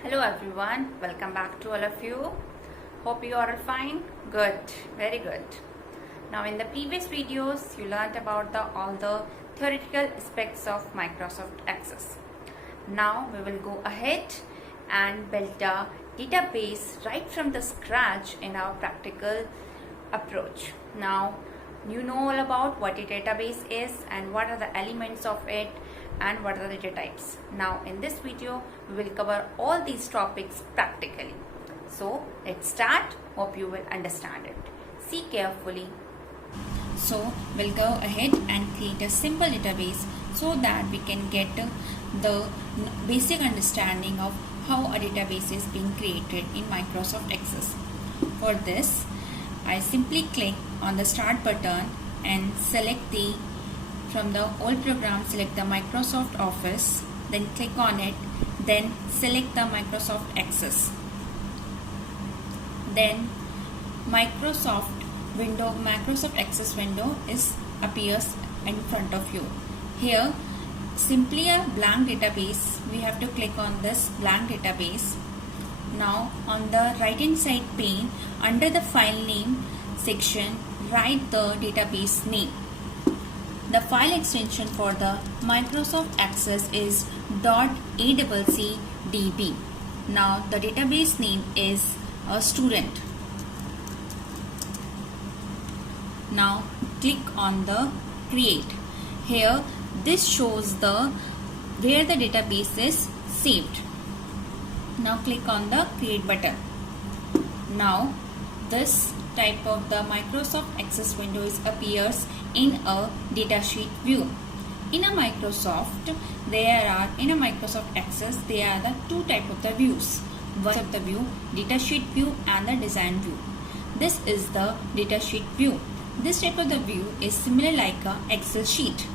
Hello everyone, welcome back to all of you. Hope you are fine. Good, very good. Now in the previous videos you learned about all the theoretical aspects of Microsoft Access. Now we will go ahead and build a database right from the scratch in our practical approach. Now you know all about what a database is and what are the elements of it and what are the data types. Now in this video we will cover all these topics practically. So let's start. Hope you will understand it. See carefully. So we'll go ahead and create a simple database so that we can get the basic understanding of how a database is being created in Microsoft Access. For this, I simply click on the start button and select from the old program, select the Microsoft Office, then click on it, then select the Microsoft Access. Then Microsoft Access window appears in front of you. Here, simply a blank database. We have to click on this blank database. Now on the right hand side pane, under the file name section, write the database name. The file extension for the Microsoft Access is .accdb. Now the database name is a student. Now click on the create. Here this shows where the database is saved. Now click on the create button. Now this type of the Microsoft Access window appears in a datasheet view. In a Microsoft Access there are the two types of the views. One of the view, datasheet view and the design view. This is the datasheet view. This type of the view is similar like a Excel sheet.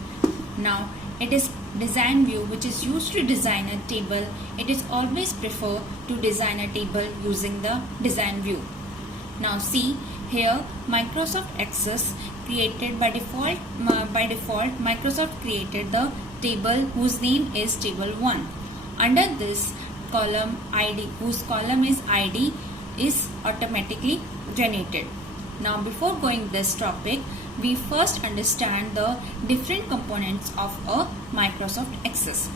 Now it is design view which is used to design a table. It is always preferred to design a table using the design view. Now see here, Microsoft Access created by default Microsoft created the table whose name is table 1. Under this column ID, whose column is ID, is automatically generated. Now before going this topic, we first understand the different components of a Microsoft Access.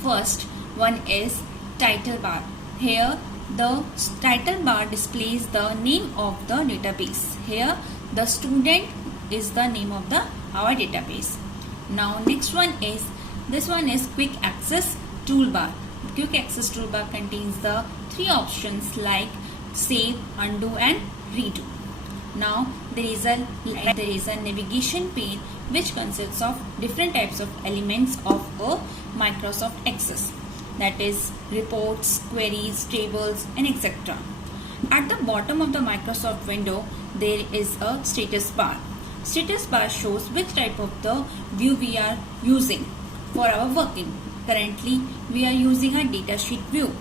First one is title bar. Here the title bar displays the name of the database. Here the student is the name of our database. Now next one is quick access toolbar. Quick access toolbar contains the three options like save, undo and redo. Now there is a navigation pane which consists of different types of elements of a Microsoft Access. That is reports, queries, tables and etc. At the bottom of the Microsoft window there is a status bar. Status bar shows which type of the view we are using for our working. Currently we are using a datasheet view.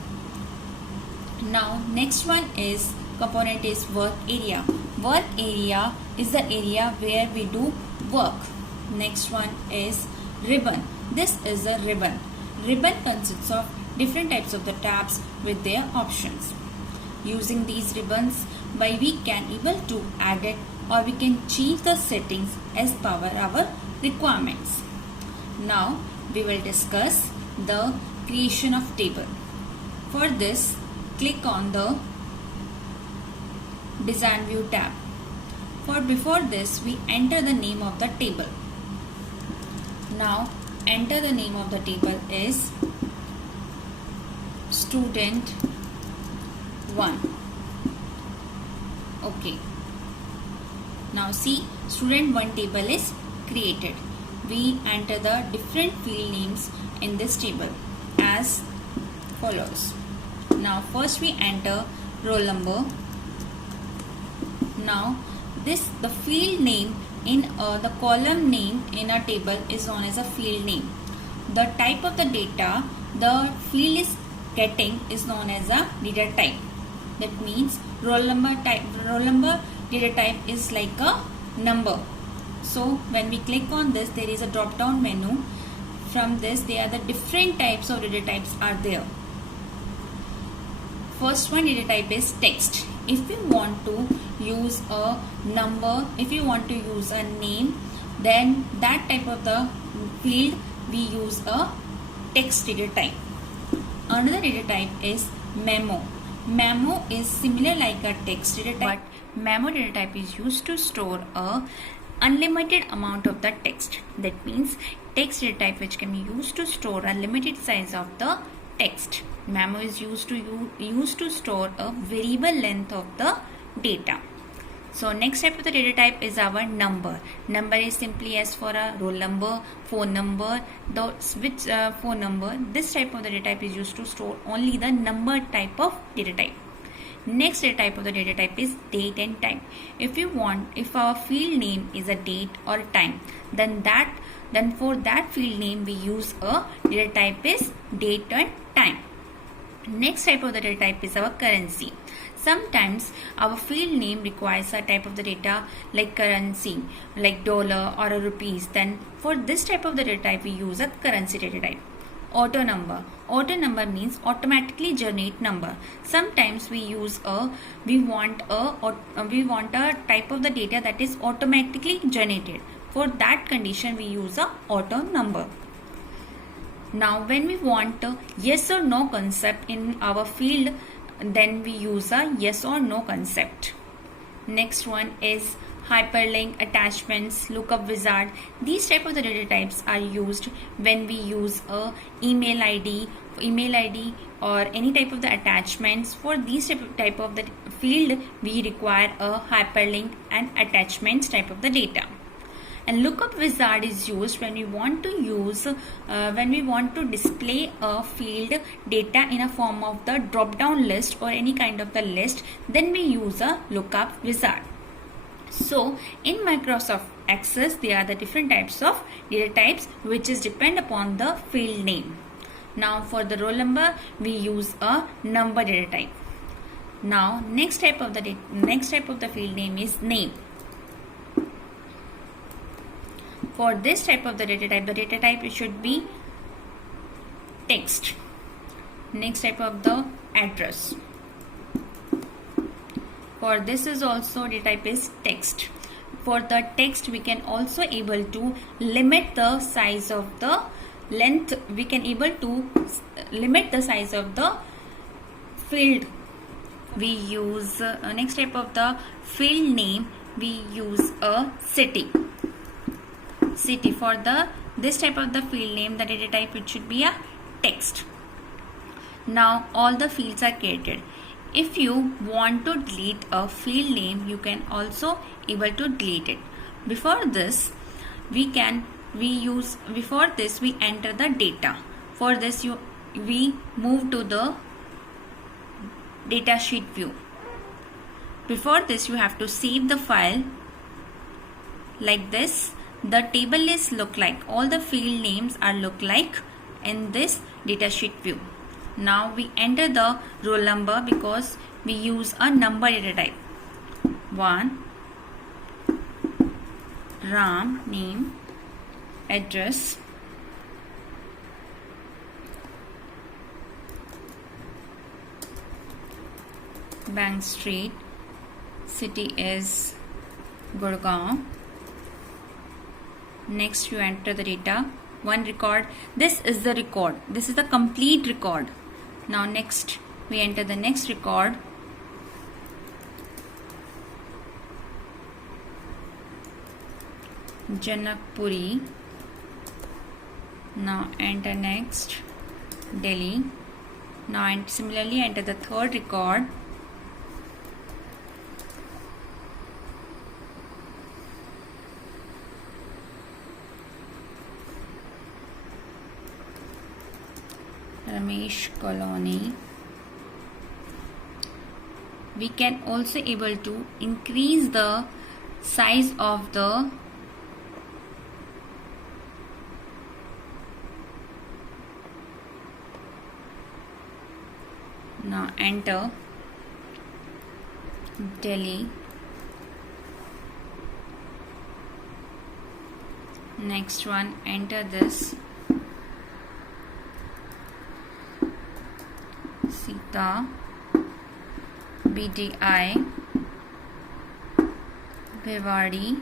Now next one is component is work area. Work area is the area where we do work. Next one is ribbon. This is a ribbon. Ribbon consists of different types of the tabs with their options. Using these ribbons, we can able to add it or we can change the settings as per our requirements. Now we will discuss the creation of table. For this, click on the design view tab. Before this, we enter the name of the table. Now enter the name of the table is student 1. Okay. Now see, student 1 table is created. We enter the different field names in this table as follows. Now first we enter roll number. Now the field name in the column name in a table is known as a field name. The type of the data the field is getting is known as a data type. That means roll number data type is like a number. So when we click on this, there is a drop down menu. From this, there are the different types of data types are there. First one data type is text. If you want to use a number, if you want to use a name, then that type of the field we use a text data type. Another data type is memo. Memo is similar like a text data type, but memo data type is used to store a unlimited amount of the text. That means text data type which can be used to store a limited size of the text. Memo is used to store a variable length of the data. So next type of the data type is our number. Number is simply as for a roll number, phone number, phone number. This type of the data type is used to store only the number type of data type. Next data type of the data type is date and time. If our field name is a date or time, then for that field name we use a data type is date and time. Next type of the data type is our currency. Sometimes our field name requires a type of the data like currency, like dollar or a rupees. Then for this type of the data type we use a currency data type. Auto number. Auto number means automatically generate number. Sometimes we want a type of the data that is automatically generated. For that condition we use a auto number. Now when we want a yes or no concept in our field, then we use a yes or no concept. Next one is hyperlink, attachments, lookup wizard. These type of the data types are used when we use a email ID or any type of the attachments. For these type of the field we require a hyperlink and attachments type of the data. And lookup wizard is used when we want to display a field data in a form of the drop down list or any kind of the list, then we use a lookup wizard. So in Microsoft Access there are the different types of data types which is depend upon the field name. Now for the roll number we use a number data type. Now next type of the field name is name. For this type of the data type it should be text. Next type of the address. For this is also data type is text. For the text we can also able to limit the size of the length. We can able to limit the size of the field. We use next type of the field name we use a city. For this type of the field name, the data type it should be a text. Now all the fields are created. If you want to delete a field name, you can also able to delete it. Before this we enter the data. For this we move to the data sheet view. Before this you have to save the file like this. The table is look like, all the field names are look like in this datasheet view. Now we enter the roll number because we use a number data type. 1 Ram, name, address, Bank Street, city is Gurgaon. Next you enter the data. One record. This is the record. This is the complete record. Now next we enter the next record. Janakpuri. Now enter next Delhi. Now and similarly enter the third record. Ramesh Colony. We can also able to increase the size of the now enter Delhi. Next one enter this Sita. BDI Bhiwadi.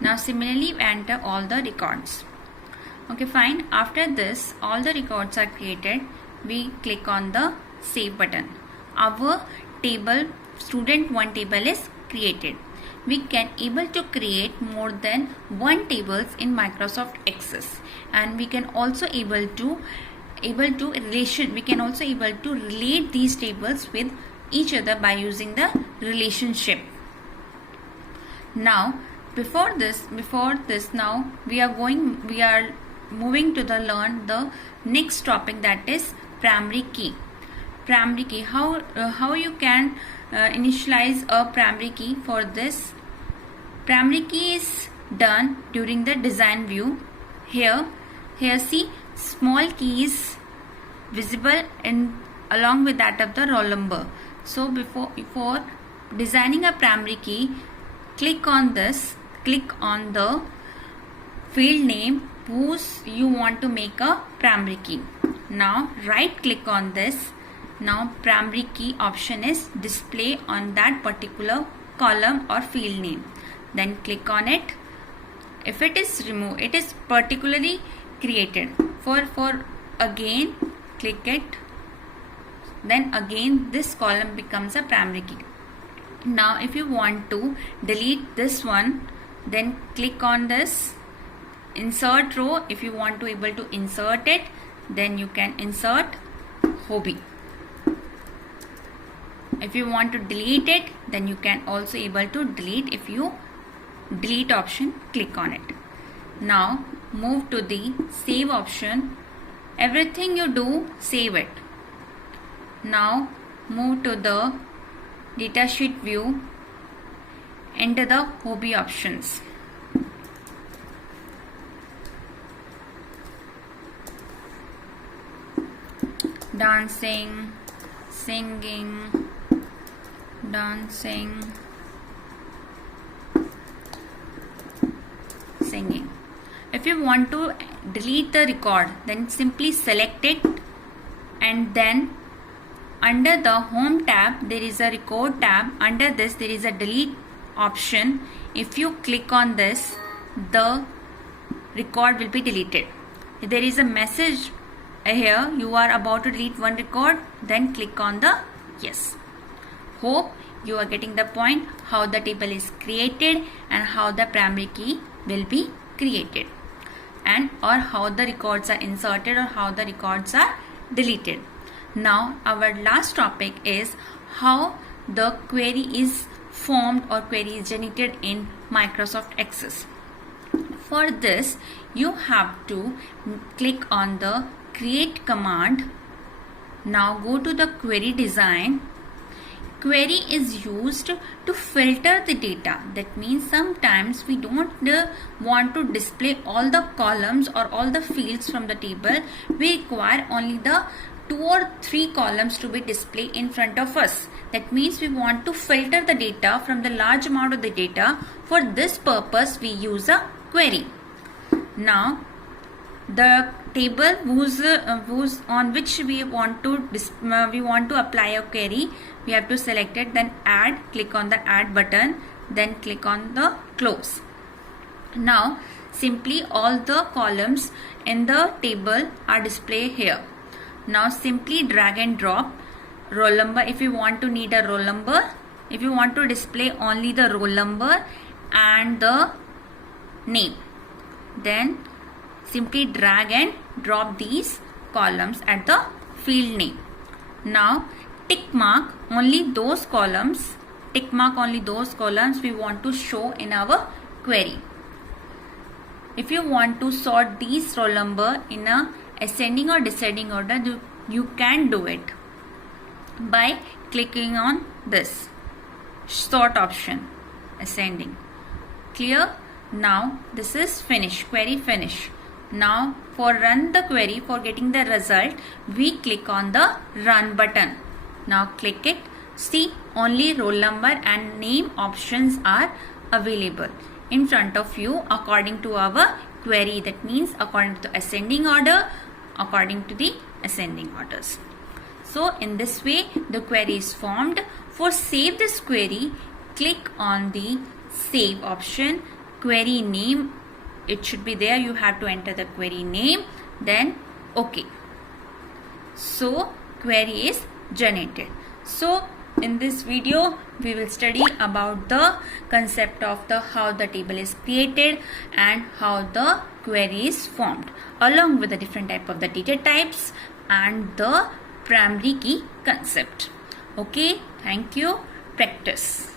Now similarly enter all the records. Okay, fine. After this, all the records are created. We click on the save button. Our table, student 1 table is created. We can able to create more than one tables in Microsoft Access, and we can also able to relate these tables with each other by using the relationship. Now before this now we are moving to learn the next topic, that is primary key. Primary key, how you can initialize a primary key. For this, primary key is done during the design view. Here see, small key is visible along with that of the roll number. So before designing a primary key, click on the field name whose you want to make a primary key. Now right click on this. Now primary key option is display on that particular column or field name. Then click on it. If it is removed, it is particularly created. For again click it. Then again this column becomes a primary key. Now if you want to delete this one, then click on this insert row. If you want to able to insert it, then you can insert hobby. If you want to delete it, then you can also able to delete. If you delete option, click on it. Now move to the save option. Everything you do, save it. Now move to the datasheet view. Enter the hobby options. Dancing, singing, dancing, singing. If you want to delete the record, then simply select it, and then under the home tab there is a record tab. Under this there is a delete option. If you click on this, the record will be deleted. If there is a message here, you are about to delete one record, then click on the yes. Hope you are getting the point how the table is created and how the primary key will be created, and or how the records are inserted or how the records are deleted. Now our last topic is how the query is formed or query is generated in Microsoft Access. For this, you have to click on the create command. Now go to the query design. Query is used to filter the data. That means sometimes we don't want to display all the columns or all the fields from the table. We require only the 2 or 3 columns to be displayed in front of us. That means we want to filter the data from the large amount of the data. For this purpose, we use a query. Now the table whose on which we want to apply a query, we have to select it, then add, click on the add button, then click on the close. Now simply all the columns in the table are displayed here. Now simply drag and drop roll number. If you want to need a roll number, if you want to display only the roll number and the name, then simply drag and drop these columns at the field name. Now tick mark only those columns we want to show in our query. If you want to sort these roll number in a ascending or descending order, you can do it by clicking on this sort option, ascending. Clear? Now this is finish, query finish. Now for run the query, for getting the result, we click on the run button. Now click it. See, only roll number and name options are available in front of you according to our query. That means according to the ascending order, according to the ascending orders. So in this way the query is formed. For save this query, click on the save option. Query name, it should be there. You have to enter the query name, then OK. So query is generated. So in this video we will study about the concept of how the table is created and how the query is formed, along with the different type of the data types and the primary key concept. Okay, thank you. Practice.